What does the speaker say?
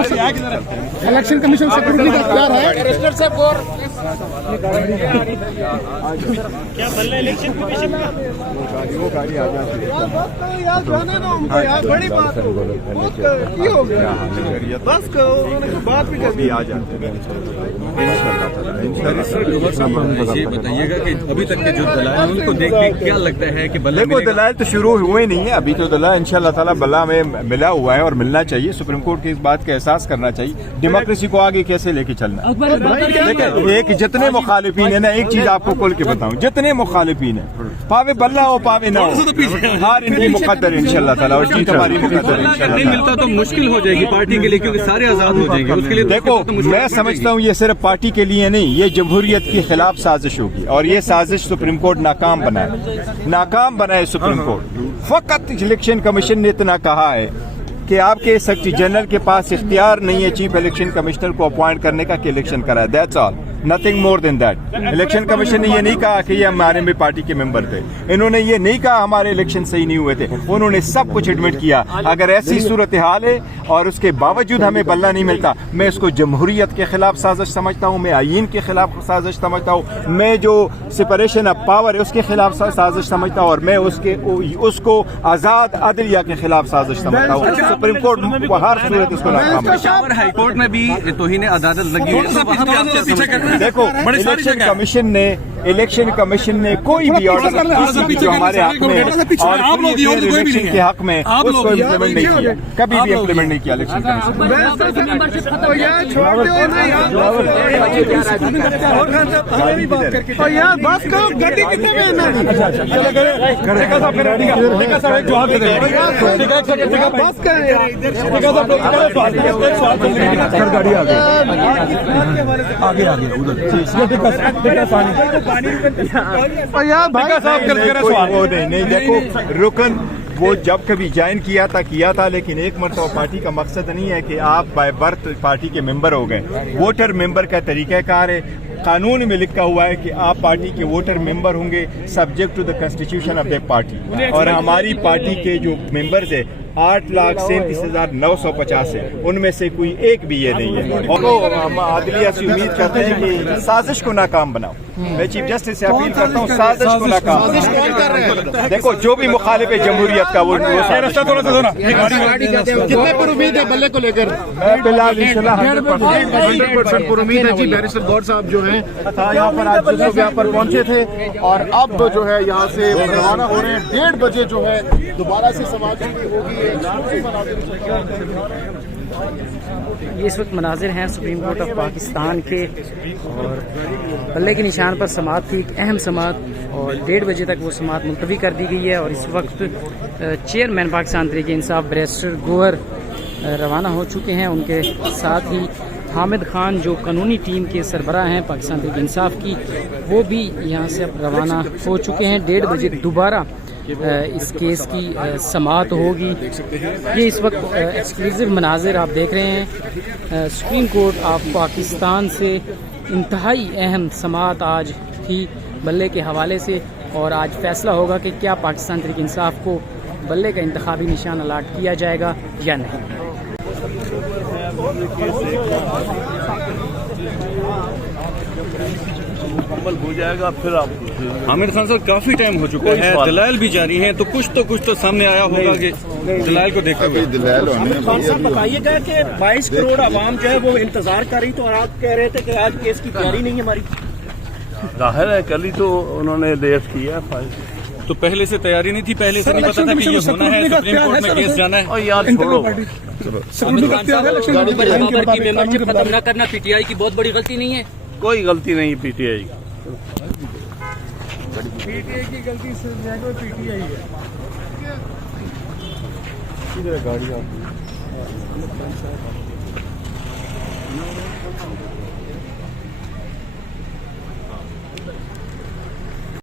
Election commission security का इख्तियार है। क्या बल्ला इलेक्शन कमीशन का वो गाड़ी आ जाती है यार जाने दो उनको यार, बड़ी बात हो गई, बहुत की हो गया, बस उन्होंने बात भी कर दी, आ जाते हैं। ये बताइएगा कि अभी तक के जो दलाल हैं उनको देख के क्या लगता है कि बल्ला देखो दलाल तो शुरू हुए नहीं है अभी, तो दलाल इंशाल्लाह ताला बल्ला में मिला हुआ है और मिलना चाहिए। सुप्रीम कोर्ट के इस बात का एहसास करना चाहिए। डेमोक्रेसी को आगे कैसे लेके चलना है। देखिए एक जितने मुखालिफिन है ना, एक चीज आपको खोल के बताऊं, जितने मुखालिफिन है पावे बल्ला हो पावे ना हो, हार इनकी मुकद्दर इंशाल्लाह ताला और जीत हमारी मुकद्दर इंशाल्लाह। नहीं मिलता तो मुश्किल हो जाएगी पार्टी के लिए, क्योंकि सारे आजाद हो जाएंगे उसके लिए। देखो मैं समझता हूँ ये सिर्फ पार्टी के लिए नहीं, ये जमहूरियत के खिलाफ साजिश होगी और ये साजिश सुप्रीम कोर्ट नाकाम बनाए सुप्रीम कोर्ट। फकत इलेक्शन कमीशन ने इतना कहा है कि आपके सेक्रेटरी जनरल के पास इख्तियार नहीं है चीफ इलेक्शन कमिश्नर को अपॉइंट करने का कि इलेक्शन कराए, that's all, nothing more than that. Election commission ने ये नहीं कहा कि ये हमारे में पार्टी के मेंबर थे, इन्होंने ये नहीं कहा हमारे इलेक्शन सही नहीं हुए थे, उन्होंने सब कुछ एडमिट किया। अगर ऐसी सूरत हाल है और उसके बावजूद हमें बल्ला नहीं मिलता, मैं इसको जमहूरियत के खिलाफ साजिश समझता हूँ, मैं आईन के खिलाफ साजिश समझता हूँ, मैं जो सेपरेशन ऑफ पावर है उसके खिलाफ साजिश समझता हूँ और मैं उसको आजाद अदलिया के खिलाफ साजिश समझता हूँ। सुप्रीम कोर्ट हर सूरत इसको नाकाम है। हाईकोर्ट में भी तौहीन अदालत लगी हुई है, देखो इलेक्शन कमीशन ने कोई भी ऑर्डर जो हमारे हक में और इलेक्शन के हक में उसको इम्प्लीमेंट नहीं किया, कभी भी इम्प्लीमेंट नहीं किया इलेक्शन कमीशन। आगे उधर नहीं देखो रुकन वो जब कभी ज्वाइन किया था, लेकिन एक मरतबा पार्टी का मकसद नहीं है कि आप बाय बर्थ पार्टी के मेंबर हो गए। वोटर मेंबर का तरीक़ाकार है, कानून में लिखा हुआ है कि आप पार्टी के वोटर मेंबर होंगे subject to the constitution of the party. और हमारी पार्टी के जो मेंबर्स है 8,37,950 है, उनमें से कोई एक भी ये नहीं है। और हम आदलिया से उम्मीद करते हैं कि साजिश को नाकाम बनाओ। मैं चीफ जस्टिस से अपील करता हूँ साजिश को नाकाम। देखो जो भी मुखालिफ है जमहूरियत का वो कितने पर उम्मीद है बल्ले को लेकर? फिलहाल 100% पर उम्मीद है जी। बैरिस्टर गौर साहब जो हैं यहाँ पर आज यहाँ पर पहुँचे थे और अब जो है यहाँ से रवाना हो रहे हैं। 1:30 बजे जो है दोबारा से समाज होगी। ये इस वक्त मनाजिर हैं सुप्रीम कोर्ट ऑफ पाकिस्तान के और बल्ले के निशान पर समाअत थी, एक अहम समाअत, और 1:30 बजे तक वो समाअत मुलतवी कर दी गई है। और इस वक्त चेयरमैन पाकिस्तान तहरीक इंसाफ बैरिस्टर गौहर रवाना हो चुके हैं। उनके साथ ही हामिद खान जो कानूनी टीम के सरबराह हैं पाकिस्तान तहरीक इंसाफ की, वो भी यहाँ से अब रवाना हो चुके हैं। 1:30 बजे दोबारा इस केस की समाअत होगी। ये इस वक्त एक्सक्लूसिव मनाजिर आप देख रहे हैं सुप्रीम कोर्ट ऑफ पाकिस्तान से। इंतहाई अहम समाअत आज थी बल्ले के हवाले से और आज फैसला होगा कि क्या पाकिस्तान तहरीक इंसाफ को बल्ले का इंतखाबी निशान अलाट किया जाएगा या नहीं। मुकम्मल हो जाएगा फिर आप। हामिद खान साहब काफी टाइम हो चुका है, दलाल भी जारी हैं, तो कुछ तो सामने आया होगा कि दलाल को देखते हुए। खान साहब बताइएगा कि 22 करोड़ आवाम जो है वो इंतजार कर रही, तो आप कह रहे थे कि आज केस की तैयारी नहीं है हमारी। जाहिर है कल ही तो उन्होंने लेट किया। तो पहले से तैयारी नहीं थी, पहले से नहीं पता था कि ये होना है, सुप्रीम कोर्ट में केस जाना है। और यार छोड़ो, मेंबरशिप खत्म न करना पीटीआई की बहुत बड़ी गलती नहीं है। कोई गलती नहीं पीटीआई की। पीटीआई की गलती से पीटीआई है। गाड़ी